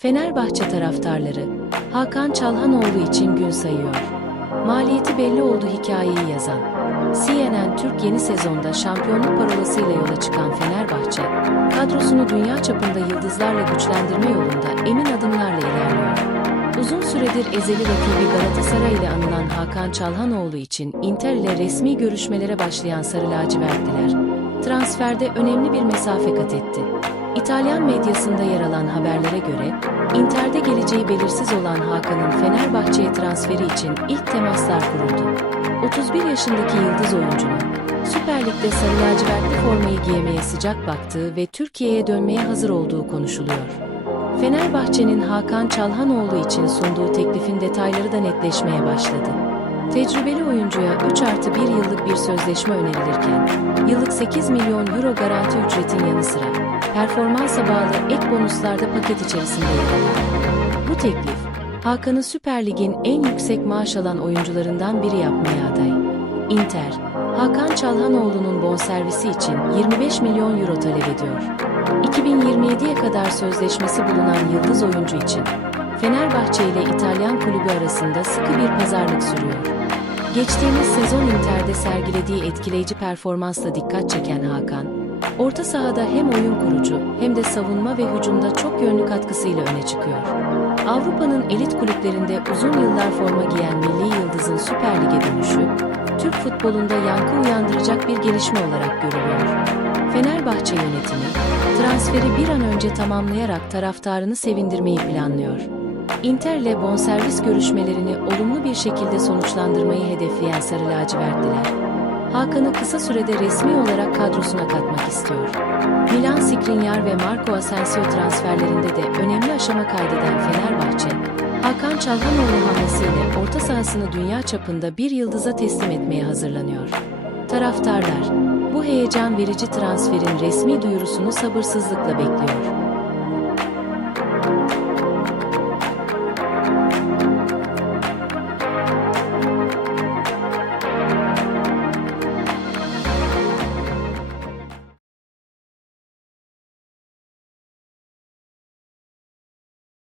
Fenerbahçe taraftarları, Hakan Çalhanoğlu için gün sayıyor. Maliyeti belli oldu hikayeyi yazan. CNN Türk yeni sezonda şampiyonluk parolasıyla yola çıkan Fenerbahçe, kadrosunu dünya çapında yıldızlarla güçlendirme yolunda emin adımlarla ilerliyor. Uzun süredir ezeli rakibi Galatasaray ile anılan Hakan Çalhanoğlu için Inter ile resmi görüşmelere başlayan Sarı Lacivertliler, transferde önemli bir mesafe kat etti. İtalyan medyasında yer alan haberlere göre, Inter'de geleceği belirsiz olan Hakan'ın Fenerbahçe'ye transferi için ilk temaslar kuruldu. 31 yaşındaki yıldız oyuncunun, Süper Lig'de sarı lacivertli formayı giymeye sıcak baktığı ve Türkiye'ye dönmeye hazır olduğu konuşuluyor. Fenerbahçe'nin Hakan Çalhanoğlu için sunduğu teklifin detayları da netleşmeye başladı. Tecrübeli oyuncuya 3 artı 1 yıllık bir sözleşme önerilirken, yıllık 8 milyon euro garanti ücretin yanı sıra, performansa bağlı ek bonuslar da paket içerisinde yer alıyor. Bu teklif, Hakan'ı Süper Lig'in en yüksek maaş alan oyuncularından biri yapmaya aday. Inter, Hakan Çalhanoğlu'nun bonservisi için 25 milyon euro talep ediyor. 2027'ye kadar sözleşmesi bulunan yıldız oyuncu için Fenerbahçe ile İtalyan kulübü arasında sıkı bir pazarlık sürüyor. Geçtiğimiz sezon Inter'de sergilediği etkileyici performansla dikkat çeken Hakan, orta sahada hem oyun kurucu hem de savunma ve hücumda çok yönlü katkısıyla öne çıkıyor. Avrupa'nın elit kulüplerinde uzun yıllar forma giyen milli yıldızın Süper Lig'e dönüşü, Türk futbolunda yankı uyandıracak bir gelişme olarak görülüyor. Fenerbahçe yönetimi, transferi bir an önce tamamlayarak taraftarını sevindirmeyi planlıyor. Inter'le bonservis görüşmelerini olumlu bir şekilde sonuçlandırmayı hedefleyen Sarı Lacivertliler, Hakan'ı kısa sürede resmi olarak kadrosuna katmak istiyor. Milan Skriniar ve Marco Asensio transferlerinde de önemli aşama kaydeden Fenerbahçe, Hakan Çalhanoğlu hamlesiyle orta sahasını dünya çapında bir yıldıza teslim etmeye hazırlanıyor. Taraftarlar, bu heyecan verici transferin resmi duyurusunu sabırsızlıkla bekliyor.